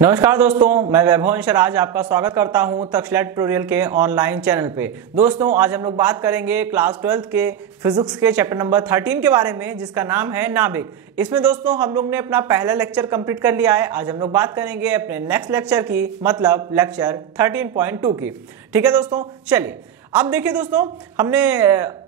नमस्कार दोस्तों, मैं वैभव अंशराज आपका स्वागत करता हूं तक्षशिला ट्यूटोरियल के ऑनलाइन चैनल पे। दोस्तों, आज हम लोग बात करेंगे क्लास 12 के फिजिक्स के चैप्टर नंबर 13 के बारे में, जिसका नाम है नाभिक। इसमें दोस्तों हम लोग ने अपना पहला लेक्चर कंप्लीट कर लिया है। आज हम लोग बात करेंगे अपने नेक्स्ट लेक्चर की, मतलब लेक्चर 13.2 की। ठीक है दोस्तों, चलिए अब देखिए दोस्तों, हमने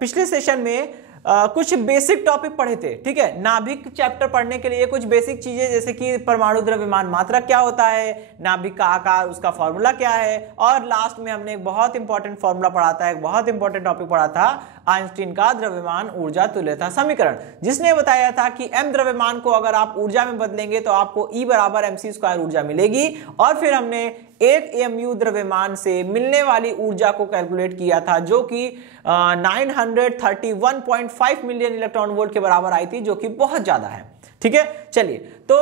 पिछले सेशन में कुछ बेसिक टॉपिक पढ़े थे। ठीक है, नाभिक चैप्टर पढ़ने के लिए कुछ बेसिक चीजें जैसे कि परमाणु द्रव्यमान मात्रक क्या होता है, नाभिक का आकार, उसका फॉर्मूला क्या है, और लास्ट में हमने एक बहुत इंपॉर्टेंट फॉर्मूला पढ़ा था, एक बहुत इंपॉर्टेंट टॉपिक पढ़ा था आइंस्टीन का द्रव्यमान ऊर्जा तुल्यता समीकरण, जिसने बताया था कि m द्रव्यमान को अगर आप ऊर्जा में बदलेंगे तो आपको E बराबर mc² ऊर्जा मिलेगी। और फिर हमने एक mu द्रव्यमान से मिलने वाली ऊर्जा को कैलकुलेट किया था, जो कि 931.5 मिलियन इलेक्ट्रॉन वोल्ट के बराबर आई थी, जो कि बहुत ज्यादा है। ठीक है, चलिए तो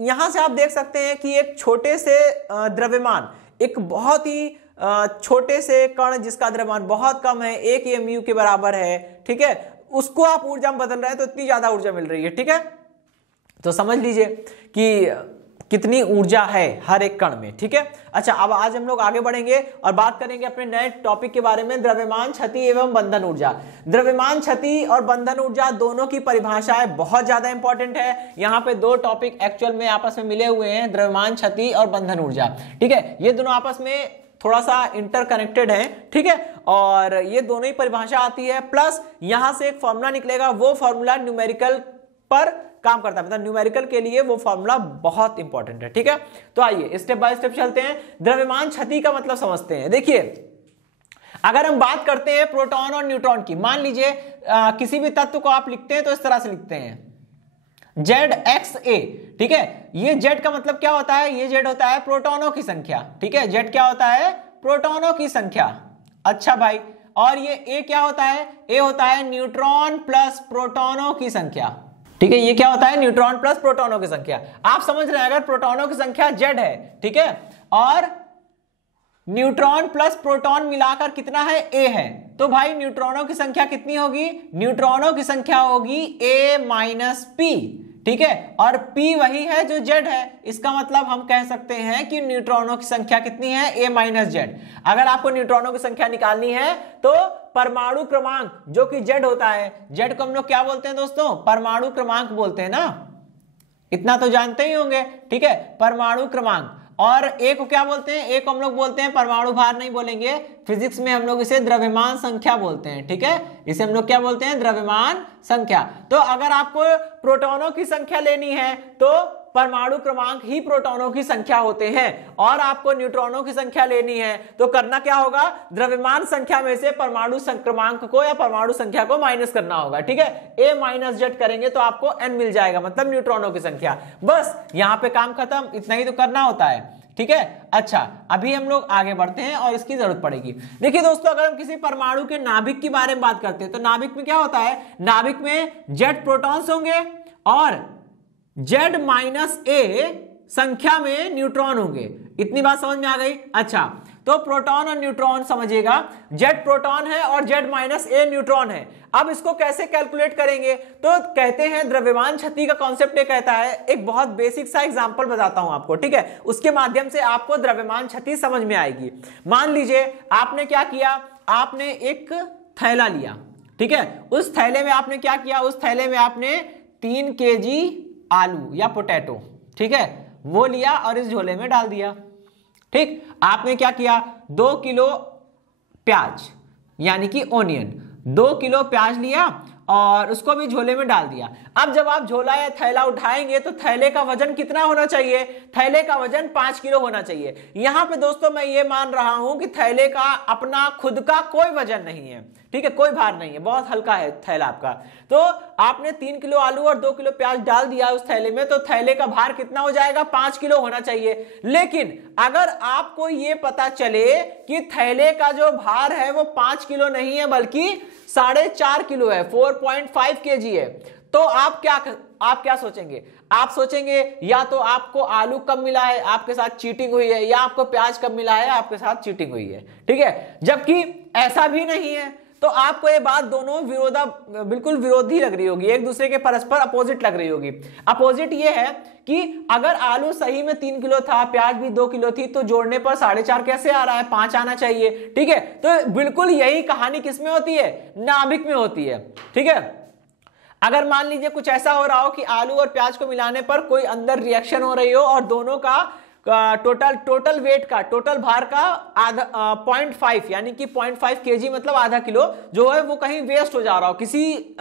यहां से आप देख सकते हैं कि एक छोटे से द्रव्यमान, एक बहुत ही छोटे से कण जिसका द्रव्यमान बहुत कम है, 1 mu के बराबर है, ठीक है, उसको आप ऊर्जा में बदल रहे हैं तो इतनी ज्यादा ऊर्जा मिल रही है। ठीक है, तो समझ लीजिए कि कितनी ऊर्जा है हर एक कण में। ठीक है, अच्छा, अब आज हम लोग आगे बढ़ेंगे और बात करेंगे अपने नए टॉपिक के बारे में, द्रव्यमान क्षति एवं बंधन ऊर्जा। द्रव्यमान क्षति और बंधन ऊर्जा दोनों की परिभाषाएं बहुत ज्यादा इंपॉर्टेंट है। यहाँ पे दो टॉपिक एक्चुअल में आपस में मिले हुए हैं, द्रव्यमान क्षति और बंधन ऊर्जा। ठीक है, ये दोनों आपस में थोड़ा सा इंटरकनेक्टेड है। ठीक है, और ये दोनों ही परिभाषा आती है, प्लस यहां से एक फॉर्मूला निकलेगा, वो फॉर्मूला न्यूमेरिकल पर काम करता है, मतलब न्यूमेरिकल के लिए वो फॉर्मूला बहुत इंपॉर्टेंट है। ठीक है, तो आइए स्टेप बाय स्टेप चलते हैं। द्रव्यमान क्षति का मतलब समझते हैं। देखिए, अगर हम बात करते हैं प्रोटॉन और न्यूट्रॉन की, मान लीजिए किसी भी तत्व को आप लिखते हैं तो इस तरह से लिखते हैं ZXA। ठीक है, ये Z का मतलब क्या होता है, ये Z होता है प्रोटॉनों की संख्या। ठीक है, Z क्या होता है, प्रोटॉनों की संख्या। अच्छा भाई, और ये A क्या होता है, A होता है न्यूट्रॉन प्लस प्रोटॉनों की संख्या। ठीक है, ये क्या होता है, न्यूट्रॉन प्लस प्रोटॉनों की संख्या। आप समझ रहे हैं, अगर प्रोटॉनों की संख्या Z है, ठीक है, और न्यूट्रॉन प्लस प्रोटॉन मिलाकर कितना है, A है, तो भाई न्यूट्रॉनों की संख्या कितनी होगी, न्यूट्रॉनों की संख्या होगी A माइनस P। ठीक है, और P वही है जो Z है, इसका मतलब हम कह सकते हैं कि न्यूट्रॉनों की संख्या कितनी है, A माइनस Z। अगर आपको न्यूट्रॉनों की संख्या निकालनी है तो परमाणु क्रमांक जो कि Z होता है, Z को हम लोग क्या बोलते हैं दोस्तों, परमाणु क्रमांक बोलते हैं ना, इतना तो जानते ही होंगे। ठीक है, परमाणु क्रमांक। और A को क्या बोलते हैं, A को हम लोग बोलते हैं, परमाणु भार नहीं बोलेंगे, फिजिक्स में हम लोग इसे द्रव्यमान संख्या बोलते हैं। ठीक है, इसे हम लोग क्या बोलते हैं, द्रव्यमान संख्या। तो अगर आपको प्रोटॉनों की संख्या लेनी है तो परमाणु क्रमांक ही प्रोटॉनों की संख्या होते हैं, और आपको न्यूट्रॉनों की संख्या लेनी है तो करना क्या होगा, द्रव्यमान संख्या में से परमाणु क्रमांक को या परमाणु संख्या को माइनस करना होगा। ठीक है, A माइनस Z करेंगे तो आपको N मिल जाएगा, मतलब न्यूट्रॉनों की संख्या। बस यहां पे काम खत्म, इतना ही तो करना होता है। ठीक है, अच्छा, अभी हम लोग आगे बढ़ते हैं और इसकी जरूरत पड़ेगी। देखिए दोस्तों, अगर हम किसी परमाणु के नाभिक के बारे में बात करते हैं तो नाभिक में क्या होता है, नाभिक में Z प्रोटॉन्स होंगे और Z माइनस A संख्या में न्यूट्रॉन होंगे। इतनी बात समझ में आ गई। अच्छा, तो प्रोटॉन और न्यूट्रॉन समझिएगा, Z प्रोटॉन है और Z माइनस A न्यूट्रॉन है। अब इसको कैसे कैलकुलेट करेंगे, तो कहते हैं द्रव्यमान क्षति का कॉन्सेप्ट ये कहता है, एक बहुत बेसिक सा एग्जांपल बताता हूं आपको। ठीक है, उसके माध्यम से आपको द्रव्यमान क्षति समझ में आएगी। मान लीजिए आपने क्या किया, आपने एक थैला लिया। ठीक है, उस थैले में आपने क्या किया, उस थैले में आपने 3 kg आलू या पोटैटो, ठीक है, वो लिया और इस झोले में डाल दिया। ठीक, आपने क्या किया, 2 किलो प्याज यानी कि ओनियन, 2 किलो प्याज लिया और उसको भी झोले में डाल दिया। अब जब आप झोला या थैला उठाएंगे तो थैले का वजन कितना होना चाहिए, थैले का वजन 5 किलो होना चाहिए। यहां पे दोस्तों मैं ये मान रहा हूं कि थैले का अपना खुद का कोई वजन नहीं है। ठीक है, कोई भार नहीं है, बहुत हल्का है थैला आपका। तो आपने 3 किलो आलू और 2 किलो प्याज डाल दिया उस थैले में, तो थैले का भार कितना हो जाएगा, 5 किलो होना चाहिए। लेकिन अगर आपको ये पता चले कि थैले का जो भार है वो 5 किलो नहीं है बल्कि 4.5 किलो है, 4.5 kg है, तो आप क्या सोचेंगे, आप सोचेंगे या तो आपको आलू कम मिला है, आपके साथ चीटिंग हुई है, या आपको प्याज कम मिला है, आपके साथ चीटिंग हुई है। ठीक है, जबकि ऐसा भी नहीं है। तो आपको ये बात दोनों बिल्कुल विरोधी लग रही होगी, एक दूसरे के परस्पर अपोजिट लग रही होगी। अपोजिट ये है कि अगर आलू सही में 3 किलो था, प्याज भी 2 किलो थी, तो जोड़ने पर 4.5 कैसे आ रहा है, 5 आना चाहिए। ठीक है, तो बिल्कुल यही कहानी किसमें होती है, नाभिक में होती है। ठीक है, अगर मान लीजिए कुछ ऐसा हो रहा हो कि आलू और प्याज को मिलाने पर कोई अंदर रिएक्शन हो रही हो और दोनों का टोटल वेट का, टोटल भार का आधा 0.5 यानी कि 0.5 kg मतलब आधा किलो जो है वो कहीं वेस्ट हो जा रहा हो, किसी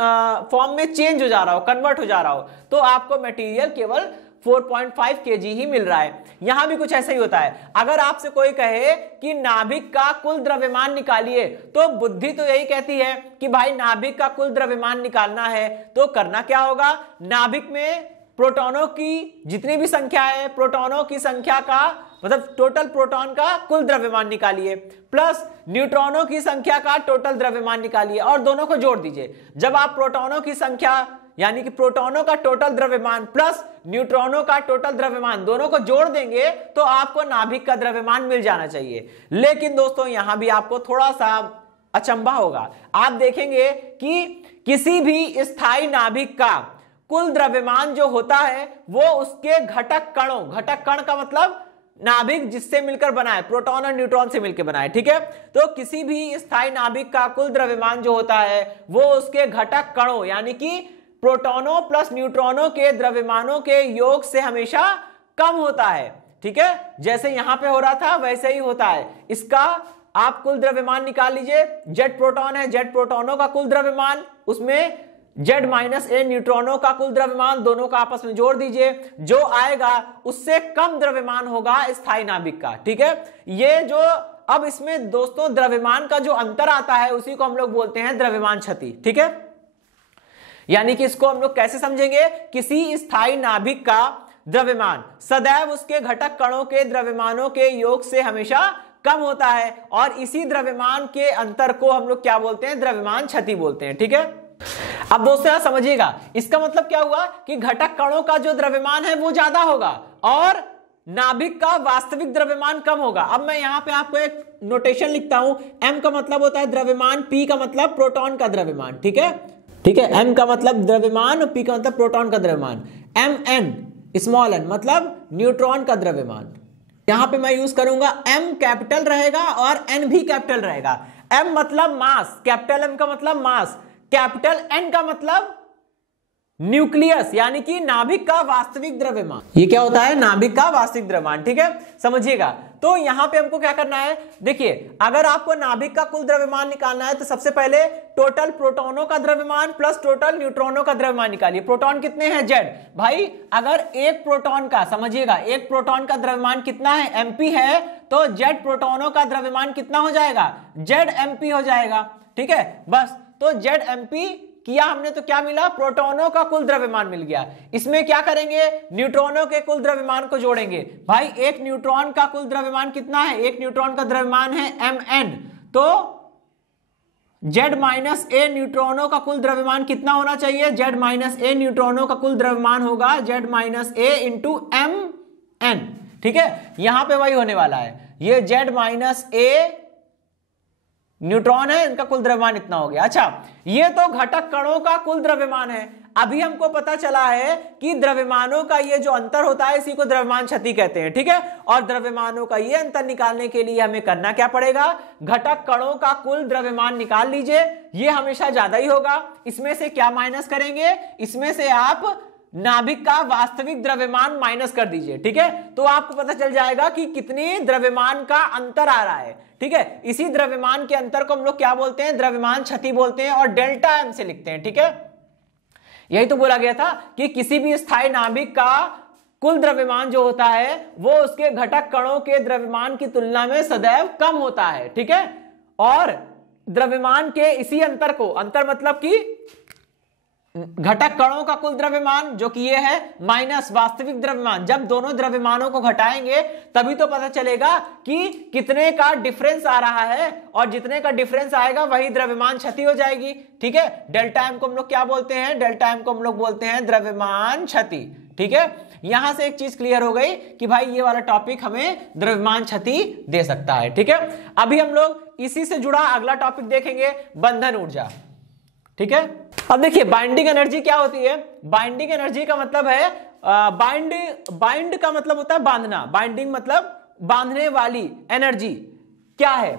फॉर्म में चेंज हो जा रहा हो, कन्वर्ट हो जा रहा हो, तो आपको मटेरियल केवल 4.5 kg ही मिल रहा है। यहां भी कुछ ऐसा ही होता है। अगर आपसे कोई कहे कि नाभिक का कुल द्रव्यमान निकालिए, तो बुद्धि तो यही कहती है कि भाई नाभिक का कुल द्रव्यमान निकालना है तो करना क्या होगा, नाभिक में प्रोटॉनों की जितनी भी संख्या है, प्रोटॉनों की संख्या का मतलब टोटल प्रोटॉन का कुल द्रव्यमान निकालिए प्लस न्यूट्रॉनों की संख्या का टोटल द्रव्यमान निकालिए और दोनों को जोड़ दीजिए। जब आप प्रोटॉनों की संख्या यानी कि प्रोटॉनों का टोटल द्रव्यमान प्लस न्यूट्रॉनों का टोटल द्रव्यमान दोनों को जोड़ देंगे तो आपको नाभिक का द्रव्यमान मिल जाना चाहिए। लेकिन दोस्तों यहां भी आपको थोड़ा सा अचंभा होगा। आप देखेंगे कि किसी भी स्थायी नाभिक का कुल द्रव्यमान जो होता है वो उसके घटक कणों, घटक कण का मतलब नाभिक जिससे मिलकर बना है, प्रोटॉन और न्यूट्रॉन से मिलकर बना है। ठीक है, तो किसी भी स्थायी नाभिक का कुल द्रव्यमान जो होता है वो उसके घटक कणों यानी कि प्रोटॉनों प्लस न्यूट्रॉनों के द्रव्यमानों के योग से हमेशा कम होता है। ठीक है, जैसे यहां पे हो रहा था वैसे ही होता है। इसका आप कुल द्रव्यमान निकाल लीजिए, जेड प्रोटॉन है, जेड प्रोटॉनों का कुल द्रव्यमान, उसमें जेड माइनस ए न्यूट्रॉनों का कुल द्रव्यमान, दोनों का आपस में जोड़ दीजिए, जो आएगा उससे कम द्रव्यमान होगा स्थायी नाभिक का। ठीक है, ये जो अब इसमें दोस्तों द्रव्यमान का जो अंतर आता है उसी को हम लोग बोलते हैं द्रव्यमान क्षति। ठीक है, यानी कि इसको हम लोग कैसे समझेंगे, किसी स्थायी नाभिक का द्रव्यमान सदैव उसके घटक कणों के द्रव्यमानों के योग से हमेशा कम होता है और इसी द्रव्यमान के अंतर को हम लोग क्या बोलते हैं, द्रव्यमान क्षति बोलते हैं। ठीक है, अब दोस्तों यहां समझिएगा, इसका मतलब क्या हुआ कि घटक कणों का जो द्रव्यमान है वो ज्यादा होगा और नाभिक का वास्तविक द्रव्यमान कम होगा। अब मैं यहां पे आपको एक नोटेशन लिखता हूं, m का मतलब होता है द्रव्यमान, p का मतलब प्रोटॉन का द्रव्यमान। ठीक है, ठीक है, m का मतलब द्रव्यमान और p का मतलब प्रोटॉन का द्रव्यमान, mn स्मॉल n मतलब न्यूट्रॉन का द्रव्यमान। यहां पे मैं यूज करूंगा m कैपिटल रहेगा और n भी कैपिटल रहेगा। m मतलब मास, कैपिटल M का मतलब मास, कैपिटल N का मतलब न्यूक्लियस यानी कि नाभिक का वास्तविक द्रव्यमान। ये क्या होता है, नाभिक का वास्तविक द्रव्यमान। ठीक है, समझिएगा। तो यहां पे हमको क्या करना है, देखिए अगर आपको नाभिक का कुल द्रव्यमान निकालना है तो सबसे पहले टोटल प्रोटॉनों का द्रव्यमान प्लस टोटल न्यूट्रॉनों का द्रव्यमान निकालिए। प्रोटॉन कितने हैं, जेड। भाई अगर एक प्रोटॉन का, समझिएगा, एक प्रोटॉन का द्रव्यमान कितना है, mp है, तो जेड प्रोटॉनों का द्रव्यमान कितना हो जाएगा, जेड mp हो जाएगा। ठीक है, बस तो जेड mp किया हमने तो क्या मिला, प्रोटॉनों का कुल द्रव्यमान मिल गया। इसमें क्या करेंगे, न्यूट्रॉनों के कुल द्रव्यमान को जोड़ेंगे। भाई एक न्यूट्रॉन का कुल द्रव्यमान कितना है, एक न्यूट्रॉन का द्रव्यमान है mn, तो जेड माइनस ए न्यूट्रॉनों का कुल द्रव्यमान कितना होना चाहिए, जेड माइनस ए न्यूट्रॉनों का कुल द्रव्यमान होगा जेड माइनस ए इंटू mn। ठीक है, यहां पे वही होने वाला है, ये जेड माइनस ए न्यूट्रॉन है, इनका कुल द्रव्यमान इतना हो गया। अच्छा, ये तो घटक कणों का कुल द्रव्यमान है। अभी हमको पता चला है कि द्रव्यमानों का ये जो अंतर होता है इसी को द्रव्यमान क्षति कहते हैं। ठीक है, और द्रव्यमानों का ये अंतर निकालने के लिए हमें करना क्या पड़ेगा, घटक कणों का कुल द्रव्यमान निकाल लीजिए, ये हमेशा ज्यादा ही होगा। इसमें से क्या माइनस करेंगे, इसमें से आप नाभिक का वास्तविक द्रव्यमान माइनस कर दीजिए। ठीक है, तो आपको पता चल जाएगा कि कितने द्रव्यमान का अंतर आ रहा है। ठीक है, इसी द्रव्यमान के अंतर को हम लोग क्या बोलते हैं, द्रव्यमान क्षति बोलते हैं और डेल्टा m से लिखते हैं। ठीक है, यही तो बोला गया था कि किसी भी स्थायी नाभिक का कुल द्रव्यमान जो होता है वो उसके घटक कणों के द्रव्यमान की तुलना में सदैव कम होता है। ठीक है, और द्रव्यमान के इसी अंतर को, अंतर मतलब कि घटक कणों का कुल द्रव्यमान जो कि ये है माइनस वास्तविक द्रव्यमान, जब दोनों द्रव्यमानों को घटाएंगे तभी तो पता चलेगा कि कितने का डिफरेंस आ रहा है, और जितने का डिफरेंस आएगा वही द्रव्यमान क्षति हो जाएगी। ठीक है, डेल्टा m को हम लोग क्या बोलते हैं, डेल्टा m को हम लोग बोलते हैं द्रव्यमान क्षति। ठीक है, यहां से एक चीज क्लियर हो गई कि भाई ये वाला टॉपिक हमें द्रव्यमान क्षति दे सकता है। ठीक है, अभी हम लोग इसी से जुड़ा अगला टॉपिक देखेंगे, बंधन ऊर्जा। ठीक है, अब देखिए बाइंडिंग एनर्जी क्या होती है। बाइंडिंग एनर्जी का मतलब है बाइंड का मतलब होता है बांधना, बाइंडिंग मतलब बांधने वाली एनर्जी क्या है,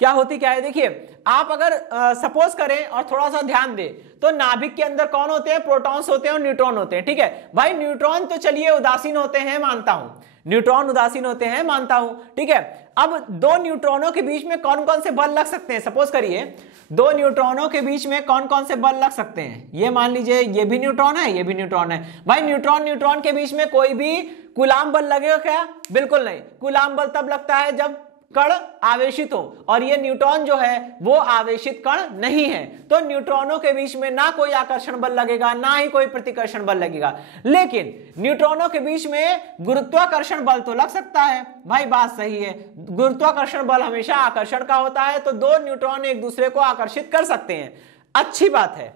क्या है। देखिए आप अगर सपोज करें और थोड़ा सा ध्यान दें तो नाभिक के अंदर कौन होते हैं, प्रोटॉन्स होते हैं और न्यूट्रॉन होते हैं। ठीक है भाई, न्यूट्रॉन तो चलिए उदासीन होते हैं मानता हूं, न्यूट्रॉन उदासीन होते हैं मानता हूं। ठीक है, अब दो न्यूट्रॉनों के बीच में कौन कौन से बल लग सकते हैं, सपोज करिए दो न्यूट्रॉनों के बीच में कौन कौन से बल लग सकते हैं। ये मान लीजिए ये भी न्यूट्रॉन है, ये भी न्यूट्रॉन है। भाई न्यूट्रॉन के बीच में कोई भी कूलाम बल लगेगा क्या, बिल्कुल नहीं। कूलाम बल तब लगता है जब कण आवेशित हो, और ये न्यूट्रॉन जो है वो आवेशित कण नहीं है, तो न्यूट्रॉनों के बीच में ना कोई आकर्षण बल लगेगा ना ही कोई प्रतिकर्षण बल लगेगा। लेकिन न्यूट्रॉनों के बीच में गुरुत्वाकर्षण बल तो लग सकता है। भाई बात सही है, गुरुत्वाकर्षण बल हमेशा आकर्षण का होता है, तो दो न्यूट्रॉन एक दूसरे को आकर्षित कर सकते हैं, अच्छी बात है।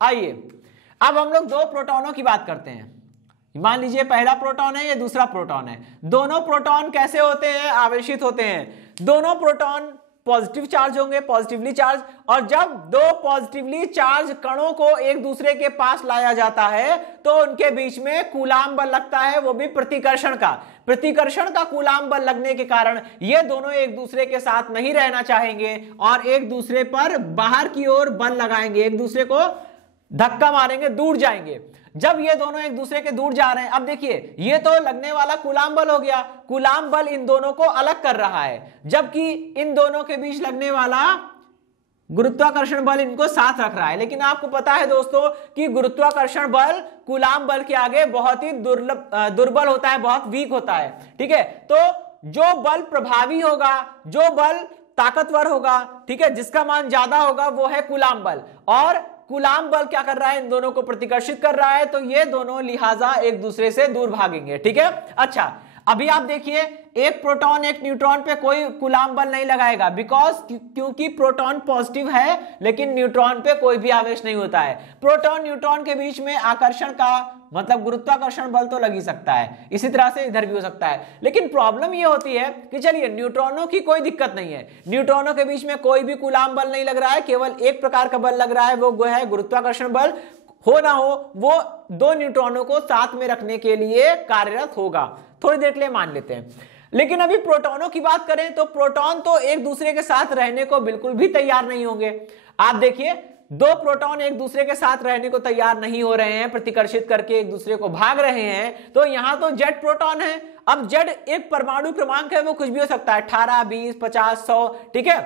आइए अब हम लोग दो प्रोटॉनों की बात करते हैं। मान लीजिए पहला प्रोटॉन है, ये दूसरा प्रोटॉन है। दोनों प्रोटॉन कैसे होते हैं, आवेशित होते हैं। दोनों प्रोटॉन पॉजिटिव चार्ज होंगे, पॉजिटिवली चार्ज, और जब दो पॉजिटिवली चार्ज कणों को एक दूसरे के पास लाया जाता है तो उनके बीच में कूलाम बल लगता है, वो भी प्रतिकर्षण का कूलाम बल लगने के कारण ये दोनों एक दूसरे के साथ नहीं रहना चाहेंगे और एक दूसरे पर बाहर की ओर बल लगाएंगे, एक दूसरे को धक्का मारेंगे, दूर जाएंगे। जब ये दोनों एक दूसरे के दूर जा रहे हैं, अब देखिए ये तो लगने वाला कूलाम बल हो गया, कूलाम बल इन दोनों को अलग कर रहा है, जबकि इन दोनों के बीच लगने वाला गुरुत्वाकर्षण बल इनको साथ रख रहा है। लेकिन आपको पता है दोस्तों कि गुरुत्वाकर्षण बल कूलाम बल के आगे बहुत ही दुर्बल होता है, बहुत वीक होता है। ठीक है, तो जो बल प्रभावी होगा, जो बल ताकतवर होगा, ठीक है, जिसका मान ज्यादा होगा, वो है कूलाम बल। और कूलाम बल क्या कर रहा है, इन दोनों को प्रतिकर्षित कर रहा है, तो ये दोनों लिहाजा एक दूसरे से दूर भागेंगे। ठीक है, अच्छा अभी आप देखिए एक प्रोटॉन एक न्यूट्रॉन पे कोई कूलाम बल नहीं लगाएगा, क्योंकि प्रोटॉन पॉजिटिव है लेकिन न्यूट्रॉन पे कोई भी आवेश नहीं होता है। प्रोटॉन न्यूट्रॉन के बीच में आकर्षण का मतलब गुरुत्वाकर्षण बल तो लग ही सकता है, इसी तरह से इधर भी हो सकता है। लेकिन प्रॉब्लम ये होती है कि चलिए न्यूट्रॉनों की कोई दिक्कत नहीं है, न्यूट्रॉनों के बीच में कोई भी कूलाम बल नहीं लग रहा है, केवल एक प्रकार का बल लग रहा है, वो है गुरुत्वाकर्षण बल। हो ना हो वो दो न्यूट्रॉनों को साथ में रखने के लिए कार्यरत होगा, थोड़ी देर के लिए मान लेते हैं। लेकिन अभी प्रोटॉनों की बात करें तो प्रोटॉन तो एक दूसरे के साथ रहने को बिल्कुल भी तैयार नहीं होंगे। आप देखिए दो प्रोटॉन एक दूसरे के साथ रहने को तैयार नहीं हो रहे हैं, प्रतिकर्षित करके एक दूसरे को भाग रहे हैं, तो यहां तो जेड प्रोटॉन है। अब जेड एक परमाणु क्रमांक है, वो कुछ भी हो सकता है, 18, 20, 50, 100। ठीक है,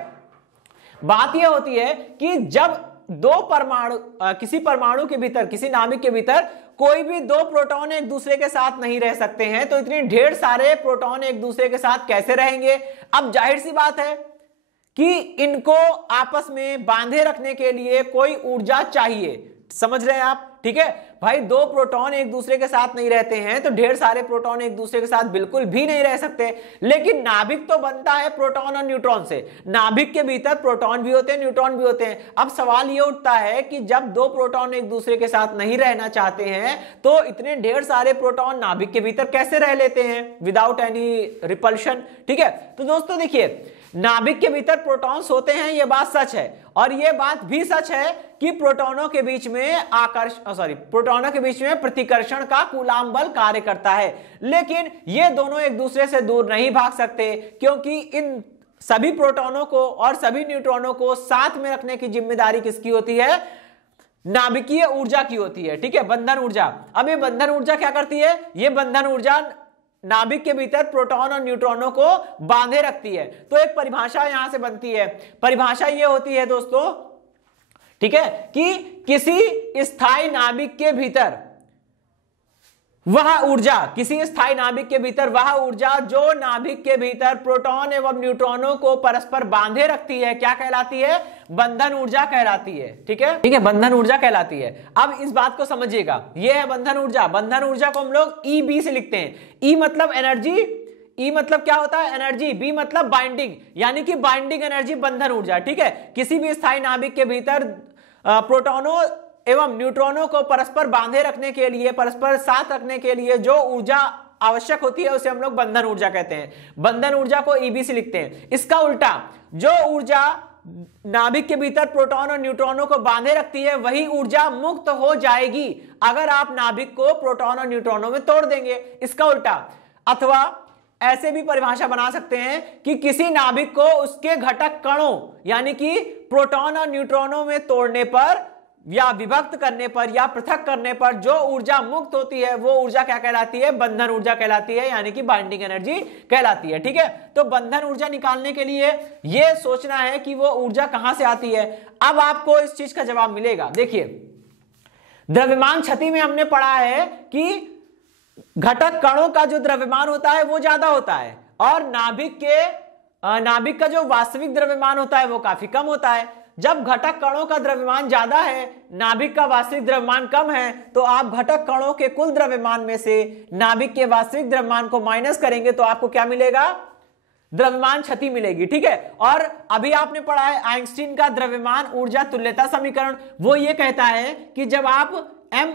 बात यह होती है कि जब दो परमाणु किसी परमाणु के भीतर, किसी नाभिक के भीतर कोई भी दो प्रोटॉन एक दूसरे के साथ नहीं रह सकते हैं, तो इतने ढेर सारे प्रोटॉन एक दूसरे के साथ कैसे रहेंगे। अब जाहिर सी बात है कि इनको आपस में बांधे रखने के लिए कोई ऊर्जा चाहिए, समझ रहे हैं आप। ठीक है भाई, दो प्रोटॉन एक दूसरे के साथ नहीं रहते हैं तो ढेर सारे प्रोटॉन एक दूसरे के साथ बिल्कुल भी नहीं रह सकते। लेकिन नाभिक तो बनता है प्रोटॉन और न्यूट्रॉन से, नाभिक के भीतर प्रोटॉन भी होते हैं, न्यूट्रॉन भी होते हैं। अब सवाल यह उठता है कि जब दो प्रोटॉन एक दूसरे के साथ नहीं रहना चाहते हैं तो इतने ढेर सारे प्रोटॉन नाभिक के भीतर कैसे रह लेते हैं विदाउट एनी रिपल्शन। ठीक है, तो दोस्तों देखिए नाभिक के भीतर प्रोटॉन्स होते हैं, यह बात सच है, और यह बात भी सच है कि प्रोटॉनों के बीच में प्रोटॉनों के बीच में प्रतिकर्षण का कूलाम बल कार्य करता है। लेकिन ये दोनों एक दूसरे से दूर नहीं भाग सकते, क्योंकि इन सभी प्रोटॉनों को और सभी न्यूट्रॉनों को साथ में रखने की जिम्मेदारी किसकी होती है, नाभिकीय ऊर्जा की होती है। ठीक है, बंधन ऊर्जा। अब ये बंधन ऊर्जा क्या करती है, ये बंधन ऊर्जा नाभिक के भीतर प्रोटॉन और न्यूट्रॉनों को बांधे रखती है। तो एक परिभाषा यहां से बनती है, परिभाषा ये होती है दोस्तों, ठीक है, कि किसी स्थायी नाभिक के भीतर वह ऊर्जा, किसी स्थायी नाभिक के भीतर वह ऊर्जा जो नाभिक के भीतर प्रोटॉन एवं न्यूट्रॉनों को परस्पर बांधे रखती है, क्या कहलाती है, बंधन ऊर्जा कहलाती है। ठीक है, बंधन ऊर्जा कहलाती है। अब इस बात को समझिएगा, यह है बंधन ऊर्जा। बंधन ऊर्जा को हम लोग EB से लिखते हैं। E मतलब एनर्जी, E मतलब क्या होता है, एनर्जी। B मतलब बाइंडिंग, यानी कि बाइंडिंग एनर्जी, बंधन ऊर्जा। ठीक है, किसी भी स्थायी नाभिक के भीतर प्रोटॉनों एवं न्यूट्रॉनों को परस्पर बांधे रखने के लिए, परस्पर साथ रखने के लिए जो ऊर्जा आवश्यक होती है उसे हम लोग बंधन ऊर्जा कहते हैं। बंधन ऊर्जा को ईबी से लिखते हैं। इसका उल्टा, जो ऊर्जा नाभिक के भीतर प्रोटॉन और न्यूट्रॉनों को बांधे रखती है वही ऊर्जा मुक्त हो जाएगी अगर आप नाभिक को प्रोटॉन और न्यूट्रॉनों में तोड़ देंगे। इसका उल्टा, अथवा ऐसे भी परिभाषा बना सकते हैं कि किसी नाभिक को उसके घटक कणों यानी कि प्रोटॉन और न्यूट्रॉनों में तोड़ने पर या विभक्त करने पर या पृथक करने पर जो ऊर्जा मुक्त होती है वो ऊर्जा क्या कहलाती है? बंधन ऊर्जा कहलाती है, यानी कि बाइंडिंग एनर्जी कहलाती है। ठीक है, तो बंधन ऊर्जा निकालने के लिए यह सोचना है कि वो ऊर्जा कहां से आती है। अब आपको इस चीज का जवाब मिलेगा। देखिए, द्रव्यमान क्षति में हमने पढ़ा है कि घटक कणों का जो द्रव्यमान होता है वो ज्यादा होता है और नाभिक का जो वास्तविक द्रव्यमान होता है वो काफी कम होता है। जब घटक कणों का द्रव्यमान ज्यादा है, नाभिक का वास्तविक द्रव्यमान कम है, तो आप घटक कणों के कुल द्रव्यमान में से नाभिक के वास्तविक द्रव्यमान को माइनस करेंगे तो आपको क्या मिलेगा? द्रव्यमान क्षति मिलेगी। ठीक है, और अभी आपने पढ़ा है आइंस्टीन का द्रव्यमान ऊर्जा तुल्यता समीकरण। वो ये कहता है कि जब आप m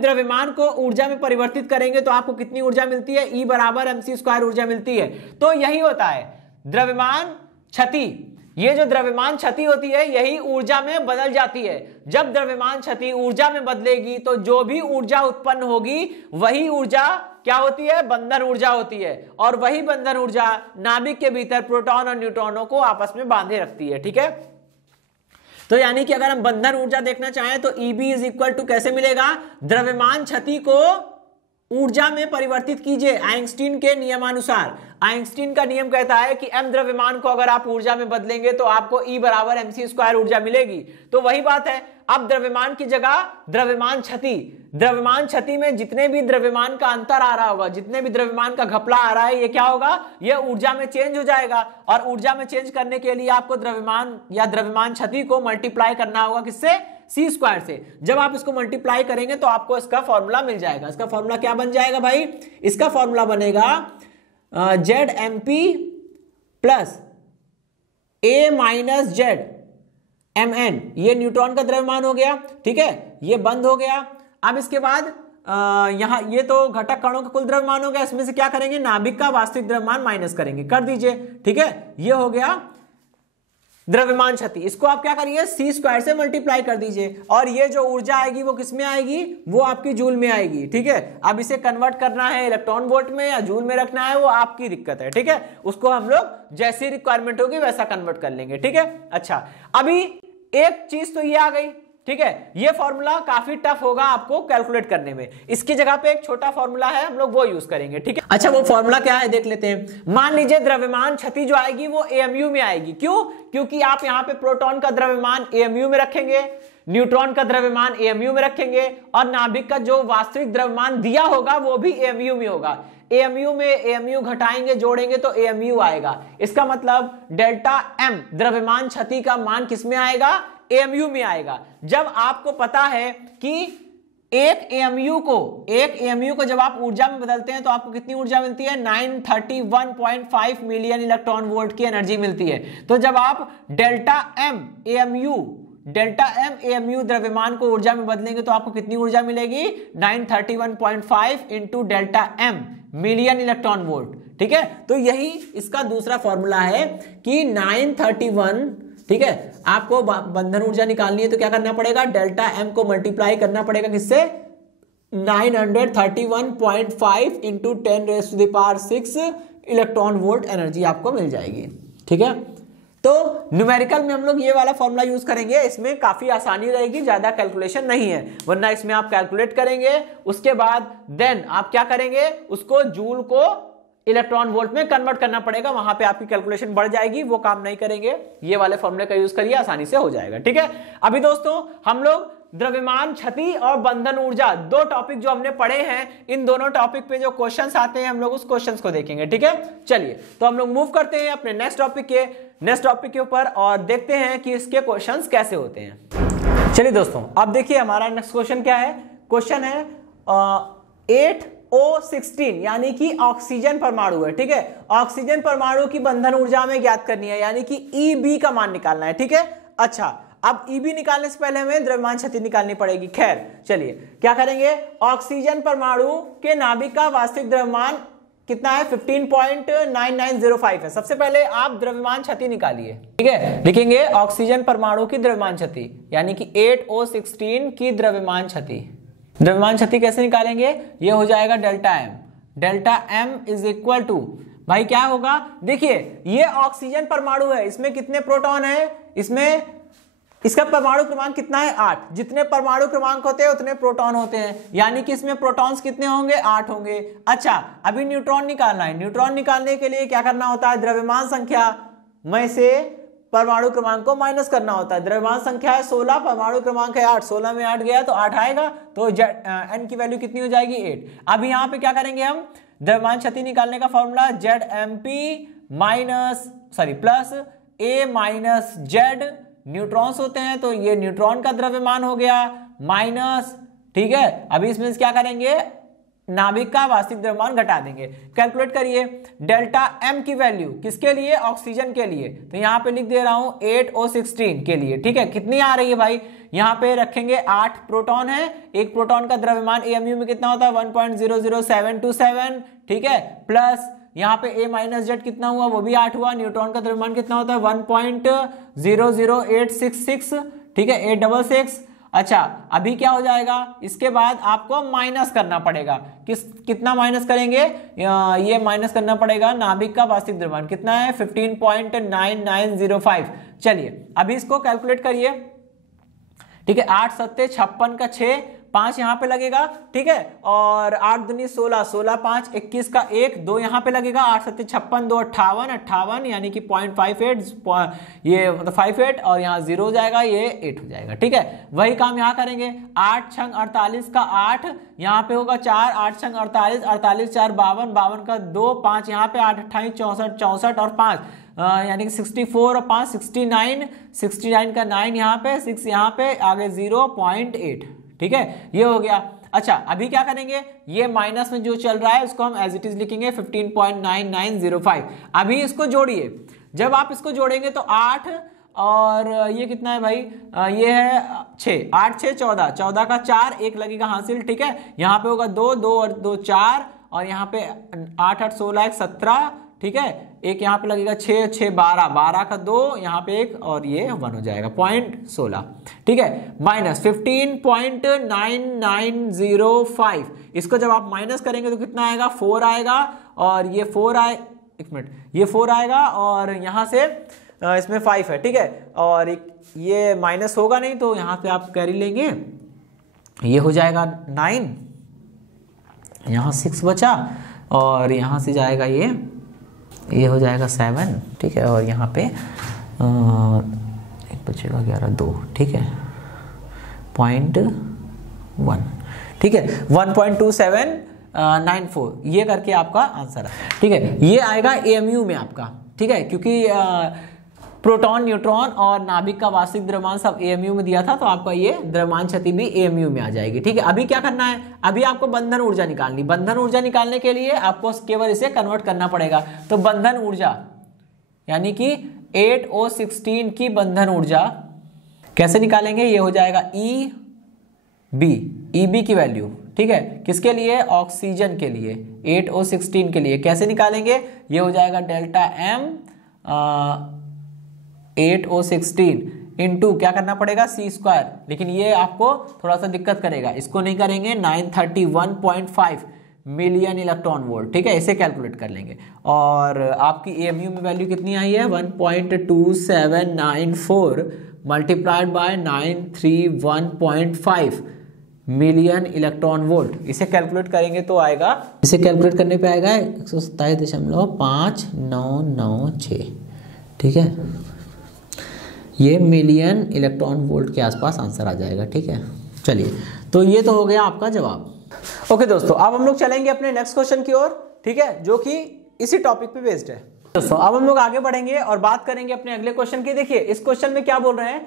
द्रव्यमान को ऊर्जा में परिवर्तित करेंगे तो आपको कितनी ऊर्जा मिलती है? E बराबर mc² ऊर्जा मिलती है। तो यही होता है द्रव्यमान क्षति। ये जो द्रव्यमान क्षति होती है यही ऊर्जा में बदल जाती है। जब द्रव्यमान क्षति ऊर्जा में बदलेगी तो जो भी ऊर्जा उत्पन्न होगी वही ऊर्जा क्या होती है? बंधन ऊर्जा होती है, और वही बंधन ऊर्जा नाभिक के भीतर प्रोटॉन और न्यूट्रॉनों को आपस में बांधे रखती है। ठीक है, तो यानी कि अगर हम बंधन ऊर्जा देखना चाहें तो EB इज इक्वल टू कैसे मिलेगा? द्रव्यमान क्षति को ऊर्जा में परिवर्तित कीजिए आइंस्टीन के नियमानुसार। आइंस्टीन का नियम कहता है कि m द्रव्यमान को अगर आप ऊर्जा में बदलेंगे तो आपको E बराबर mc² ऊर्जा मिलेगी। तो वही बात है, अब द्रव्यमान की जगह द्रव्यमान क्षति में जितने भी द्रव्यमान का अंतर आ रहा होगा, जितने भी द्रव्यमान का घपला आ रहा है, ये क्या होगा? ये ऊर्जा में चेंज हो जाएगा। और ऊर्जा में चेंज करने के लिए आपको द्रव्यमान या द्रव्यमान क्षति को मल्टीप्लाई करना होगा किससे? c² से। जब आप इसको मल्टीप्लाई करेंगे तो आपको इसका फॉर्मूला मिल जाएगा। इसका फॉर्मूला क्या बन जाएगा भाई? इसका फॉर्मूला बनेगा ZMP plus A minus ZMN। ये न्यूट्रॉन का द्रव्यमान हो गया। ठीक है, ये बंद हो गया। अब इसके बाद यहां ये तो घटक कणों का कुल द्रव्यमान हो गया, इसमें से क्या करेंगे? नाभिक का वास्तविक द्रव्यमान माइनस करेंगे, कर दीजिए। ठीक है, ये हो गया द्रव्यमान क्षति। इसको आप क्या करिए? c² से मल्टीप्लाई कर दीजिए, और ये जो ऊर्जा आएगी वो किस में आएगी? वो आपकी जूल में आएगी। ठीक है, अब इसे कन्वर्ट करना है इलेक्ट्रॉन वोल्ट में या जूल में रखना है वो आपकी दिक्कत है। ठीक है, उसको हम लोग जैसी रिक्वायरमेंट होगी वैसा कन्वर्ट कर लेंगे। ठीक है, अच्छा, अभी एक चीज तो ये आ गई। ठीक है, ये फॉर्मूला काफी टफ होगा आपको कैलकुलेट करने में। इसकी जगह पे एक छोटा फॉर्मूला है, हम लोग वो यूज करेंगे। ठीक है, अच्छा, वो फॉर्मूला क्या है देख लेते हैं। मान लीजिए द्रव्यमान क्षति जो आएगी वो AMU में आएगी। क्यों? क्योंकि आप यहाँ पे प्रोटॉन का द्रव्यमान AMU में रखेंगे, न्यूट्रॉन का द्रव्यमान AMU में रखेंगे, और नाभिक का जो वास्तविक द्रव्यमान दिया होगा वो भी AMU में होगा। AMU में AMU घटाएंगे, जोड़ेंगे तो AMU आएगा। इसका मतलब डेल्टा M द्रव्यमान क्षति का मान किस में आएगा? AMU में आएगा। जब आपको पता है कि एक AMU को जब आप ऊर्जा में बदलते हैं तो आपको कितनी ऊर्जा मिलती है? 931.5 मिलियन इलेक्ट्रॉन वोल्ट की एनर्जी मिलती है। तो जब आप डेल्टा M AMU द्रव्यमान को ऊर्जा में बदलेंगे तो आपको कितनी ऊर्जा मिलेगी? 931.5 into delta M million electron volt. ठीक है, तो यही इसका दूसरा फॉर्मूला है कि 931। ठीक है, आपको बंधन ऊर्जा निकालनी है तो क्या करना पड़ेगा? डेल्टा M को मल्टीप्लाई करना पड़ेगा किससे? 931.5 इंटू 10⁻⁶ इलेक्ट्रॉन वोल्ट एनर्जी आपको मिल जाएगी। ठीक है, तो न्यूमेरिकल में हम लोग ये वाला फॉर्मूला यूज करेंगे। इसमें काफी आसानी रहेगी, ज्यादा कैलकुलेशन नहीं है, वरना इसमें आप कैलकुलेट करेंगे, उसके बाद देन आप क्या करेंगे? उसको जूल को इलेक्ट्रॉन वोल्ट में कन्वर्ट करना पड़ेगा, वहां पे आपकी कैलकुलेशन बढ़ जाएगी, वो काम नहीं करेंगे। ये वाले फॉर्मूले का यूज करिए, आसानी से हो जाएगा। ठीक है, अभी दोस्तों हम लोग द्रव्यमान क्षति और बंधन ऊर्जा, दो टॉपिक जो हमने पढ़े हैं, इन दोनों टॉपिक पे जो क्वेश्चंस आते हैं हम लोग उस क्वेश्चंस को देखेंगे। ठीक है, चलिए तो हम लोग मूव करते हैं अपने नेक्स्ट टॉपिक के ऊपर और देखते हैं कि इसके क्वेश्चंस कैसे होते हैं। चलिए दोस्तों, अब देखिए हमारा नेक्स्ट क्वेश्चन क्या है। क्वेश्चन है 8O16 यानी कि ऑक्सीजन परमाणु है। ठीक है, ऑक्सीजन परमाणु की बंधन ऊर्जा में ज्ञात करनी है, यानी कि EB का मान निकालना है। ठीक है, अच्छा, अब Eb निकालने से पहले हमें द्रव्यमान क्षति निकालनी पड़ेगी। खैर चलिए क्या करेंगे, ऑक्सीजन परमाणु के नाभिक का वास्तविक द्रव्यमान कितना है, 15.9905 है। सबसे पहले आप द्रव्यमान क्षति निकालिए, ठीक है। लिखेंगे ऑक्सीजन परमाणु की द्रव्यमान क्षति, यानी कि 8O16 की द्रव्यमान क्षति। द्रव्यमान क्षति कैसे निकालेंगे, ये हो जाएगा delta M. Delta M is equal to, भाई क्या होगा, देखिए ये ऑक्सीजन परमाणु है, इसमें कितने प्रोटॉन है, इसमें इसका परमाणु क्रमांक कितना है, 8। जितने परमाणु क्रमांक होते हैं उतने प्रोटॉन होते हैं, यानी कि इसमें प्रोटॉन्स कितने होंगे, 8 होंगे। अच्छा, अभी न्यूट्रॉन निकालना है। न्यूट्रॉन निकालने के लिए क्या करना होता है, द्रव्यमान संख्या में से परमाणु क्रमांक को माइनस करना होता है। द्रव्यमान संख्या है 16, परमाणु क्रमांक है 8, 16 में 8 गया तो 8 आएगा, तो एन की वैल्यू कितनी हो जाएगी, 8। अब यहाँ पे क्या करेंगे हम, द्रव्यमान क्षति निकालने का formula ZMP plus A minus Z, neutrons होते हैं तो ये न्यूट्रॉन का द्रव्यमान हो गया, माइनस, ठीक है। अभी इसमें क्या करेंगे, नाभिक का वास्तविक द्रव्यमान घटा देंगे। कैलकुलेट करिए डेल्टा एम की वैल्यू, किसके लिए, ऑक्सीजन के लिए, तो यहाँ पे लिख दे रहा हूं 8O16 के लिए, ठीक है। कितनी आ रही है भाई, यहाँ पे रखेंगे 8 प्रोटॉन है, एक प्रोटॉन का द्रव्यमान एएमयू में कितना होता है, 1.00727, ठीक है, प्लस यहाँ पे A माइनस जेड कितना हुआ, वो भी 8 हुआ। न्यूट्रॉन का द्रव्यमान कितना होता है, 1.00866, ठीक है, 866। अच्छा, अभी क्या हो जाएगा, इसके बाद आपको माइनस करना पड़ेगा, कितना माइनस करेंगे, ये माइनस करना पड़ेगा, नाभिक का वास्तविक द्रव्यमान कितना है, 15.9905। चलिए अभी इसको कैलकुलेट करिए, ठीक है। 8 सत्ते 56 का 6, 5 यहाँ पे लगेगा, ठीक है, और 8 दूनी 16, 16 5 21 का 1, 2 यहाँ पे लगेगा, 8 सत्ते 56, 2 58, 58 यानी कि 0.58, ये मतलब 58, और यहाँ 0 हो जाएगा, ये 8 हो जाएगा, ठीक है। वही काम यहाँ करेंगे, 8 छंग 48 का 8, यहाँ पे होगा 4, 8 छंग 48, 48 4 52, 52 का 2, 5 यहाँ पे, 8 28 64, 64 और 5 यानी कि 64 और 5 69, 69 का 9 यहाँ पे, 6 यहाँ पे, आगे 0.8, ठीक है, ये हो गया। अच्छा, अभी क्या करेंगे, ये माइनस में जो चल रहा है उसको हम एज इट इज लिखेंगे 15.9905। अभी इसको जोड़िए, जब आप इसको जोड़ेंगे तो 8 और ये कितना है भाई, ये है 6, 8 6 14, 14 का 4, 1 लगेगा हासिल, ठीक है। यहाँ पे होगा 2 2 और 2 4, और यहाँ पे 8 8 16 1 17, ठीक है, एक यहाँ पे लगेगा 6 6 12, 12 का 2, यहाँ पे 1, और ये 1 हो जाएगा 0.16, ठीक है, माइनस 15.9905। इसको जब आप माइनस करेंगे तो कितना आएगा, 4 आएगा, और ये 4 आए, एक मिनट, ये 4 आएगा, और यहाँ से इसमें 5 है, ठीक है, और ये माइनस होगा नहीं तो यहाँ पे आप कैरी लेंगे, ये हो जाएगा 9, यहाँ 6 बचा, और यहाँ से जाएगा ये हो जाएगा 7, ठीक है, और यहाँ पे एक बचेगा 11 2, ठीक है, 0.1, ठीक है, 1.2794, ये करके आपका आंसर है, ठीक है। ये आएगा एएमयू में आपका, ठीक है, क्योंकि प्रोटॉन, न्यूट्रॉन और नाभिक का वास्तविक द्रव्यमान सब एएमयू में दिया था, तो आपका ये द्रव्यमान क्षति भी एएमयू में आ जाएगी, ठीक है। अभी क्या करना है, अभी आपको बंधन ऊर्जा निकालनी। बंधन ऊर्जा निकालने के लिए आपको केवल इसे कन्वर्ट करना पड़ेगा, तो बंधन ऊर्जा यानी कि 8O16 की बंधन ऊर्जा कैसे निकालेंगे, ये हो जाएगा EB की वैल्यू, ठीक है, किसके लिए, ऑक्सीजन के लिए, 8O16 के लिए। कैसे निकालेंगे, ये हो जाएगा डेल्टा एम 8O16 इंटू क्या करना पड़ेगा, C², लेकिन ये आपको थोड़ा सा दिक्कत करेगा, इसको नहीं करेंगे, 931.5 मिलियन इलेक्ट्रॉन वोल्ट, ठीक है, इसे कैलकुलेट कर लेंगे। और आपकी एएमयू में वैल्यू कितनी आई है, 1.2794 multiplied by 931.5 million electron volt. इसे कैलकुलेट करेंगे तो आएगा, इसे कैलकुलेट करने पे आएगा 127.5996, ठीक है, ये मिलियन इलेक्ट्रॉन वोल्ट के आसपास आंसर आ जाएगा, ठीक है। चलिए, तो ये तो हो गया आपका जवाब। ओके दोस्तों, अब हम लोग चलेंगे अपने नेक्स्ट क्वेश्चन की ओर, ठीक है, जो कि इसी टॉपिक पे बेस्ड है। दोस्तों अब हम लोग आगे बढ़ेंगे और बात करेंगे अपने अगले क्वेश्चन की। देखिए इस क्वेश्चन में क्या बोल रहे हैं,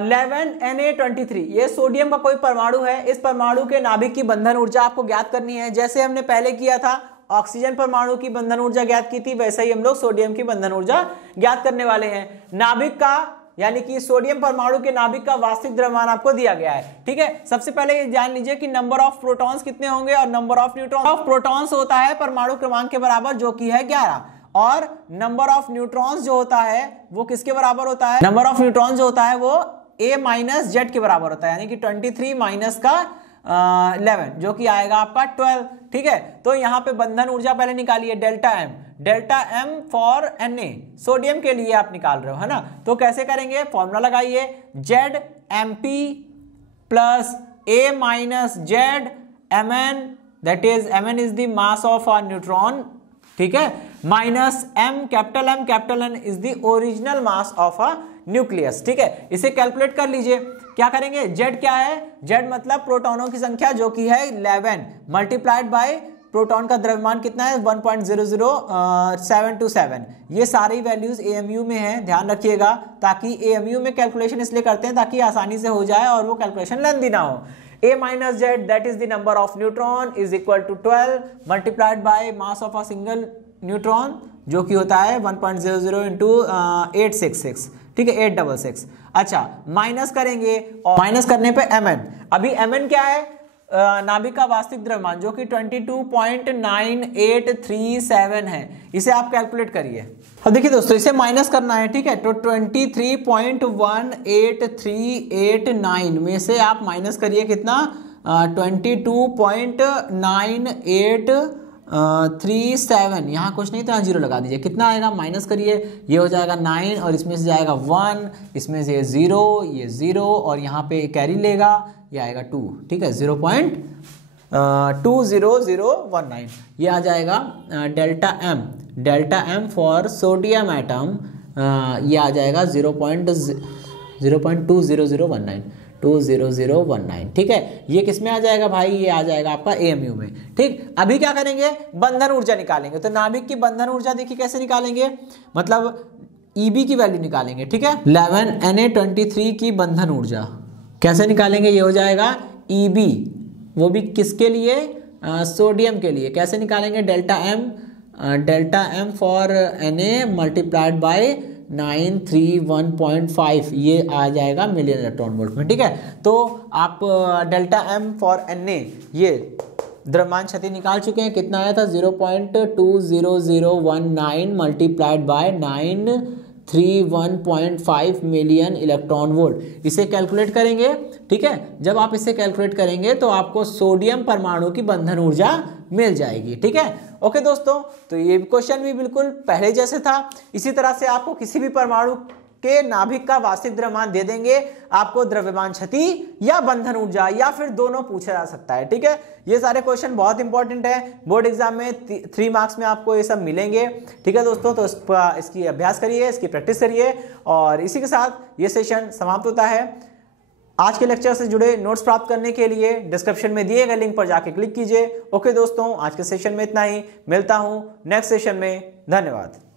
11Na23, ये सोडियम का कोई परमाणु है, इस परमाणु के नाभिक की बंधन ऊर्जा आपको ज्ञात करनी है। जैसे हमने पहले किया था, ऑक्सीजन परमाणु की बंधन ऊर्जा ज्ञात की थी, वैसे ही हम लोग सोडियम की बंधन ऊर्जा ज्ञात करने वाले हैं। नाभिक का यानी कि सोडियम परमाणु के नाभिक का वास्तविक द्रव्यमान आपको दिया गया है। ठीक है, सबसे पहले ये जान लीजिए कि नंबर ऑफ प्रोटॉन्स कितने होंगे और number of neutron. Of protons होता है परमाणु क्रमांक के बराबर जो कि है 11, और नंबर ऑफ न्यूट्रॉन्स जो होता है वो किसके बराबर होता है? नंबर ऑफ न्यूट्रॉन्स जो होता है वो a माइनस जेड के बराबर होता है, यानी कि 23 माइनस का 11 जो कि आएगा आपका 12। ठीक है, तो यहाँ पे बंधन ऊर्जा पहले निकालिए, delta M for Na, sodium के लिए आप निकाल रहे हो, है ना। तो कैसे करेंगे, फॉर्मूला लगाइए, Z M P plus A minus Z M N, that is M N is the mass of a neutron, ठीक है, minus capital N is the original mass of a nucleus. ठीक है, इसे कैलकुलेट कर लीजिए। क्या करेंगे, जेड क्या है, जेड मतलब प्रोटॉनों की संख्या जो कि है 11 मल्टीप्लाइड बाय प्रोटॉन का द्रव्यमान कितना है 1.00727। ये सारी वैल्यूज एएमयू में है, ध्यान रखिएगा, ताकि एएमयू में कैलकुलेशन इसलिए करते हैं ताकि आसानी से हो जाए और वो कैलकुलेशन लेंथी ना हो। A minus Z, that is the number of neutron, is equal to 12 multiplied by mass of a single neutron जो कि होता है 1.00 into 866, ठीक है, 866। अच्छा, माइनस करेंगे और माइनस करने पे Mn, अभी Mn क्या है, नाभिक का वास्तविक द्रव्यमान जो कि 22.9837 है, इसे आप कैलकुलेट करिए। अब देखिए दोस्तों, इसे माइनस करना है, ठीक है, तो 23.18389 में से आप माइनस करिए कितना, 22.9837, यहाँ कुछ नहीं तो यहाँ जीरो लगा दीजिए, कितना आएगा, माइनस करिए, ये हो जाएगा 9 और इसमें से जाएगा 1, इसमें से 0, ये 0 और यहाँ पे कैरी लेगा, ये आएगा 2, ठीक है, 0.20019, ये आ जाएगा delta M for sodium atom, ये आ जाएगा 0.20019, ठीक है। ये किस में आ जाएगा भाई, ये आ जाएगा आपका एएमयू में। ठीक, अभी क्या करेंगे, बंधन ऊर्जा निकालेंगे। तो नाभिक की बंधन ऊर्जा देखिए कैसे निकालेंगे, मतलब ईबी की वैल्यू निकालेंगे, ठीक है, 11Na23 की बंधन ऊर्जा कैसे निकालेंगे, ये हो जाएगा ईबी, वो भी किसके लिए, सोडियम के लिए। कैसे निकालेंगे, delta M for Na multiplied by 931.5, ये आ जाएगा मिलियन इलेक्ट्रॉन वोल्ट में। ठीक है, तो आप डेल्टा एम फॉर Na ये द्रव्यमान क्षति निकाल चुके हैं, कितना आया था 0.20019 multiplied by 931.5 million electron volt, इसे कैलकुलेट करेंगे। ठीक है, जब आप इसे कैलकुलेट करेंगे तो आपको सोडियम परमाणु की बंधन ऊर्जा मिल जाएगी। ठीक है, ओके दोस्तों, तो ये क्वेश्चन भी बिल्कुल पहले जैसे था। इसी तरह से आपको किसी भी परमाणु के नाभिक का वास्तविक द्रव्यमान दे देंगे, आपको द्रव्यमान क्षति या बंधन ऊर्जा या फिर दोनों पूछा जा सकता है। ठीक है, ये सारे क्वेश्चन बहुत इंपॉर्टेंट है, बोर्ड एग्जाम में 3 मार्क्स में आपको ये सब मिलेंगे। ठीक है दोस्तों, तो इसकी अभ्यास करिए, इसकी प्रैक्टिस करिए, और इसी के साथ ये सेशन समाप्त होता है। आज के लेक्चर से जुड़े नोट्स प्राप्त करने के लिए डिस्क्रिप्शन में दिए गए लिंक पर जाके क्लिक कीजिए। ओके दोस्तों, आज के सेशन में इतना ही, मिलता हूं नेक्स्ट सेशन में, धन्यवाद।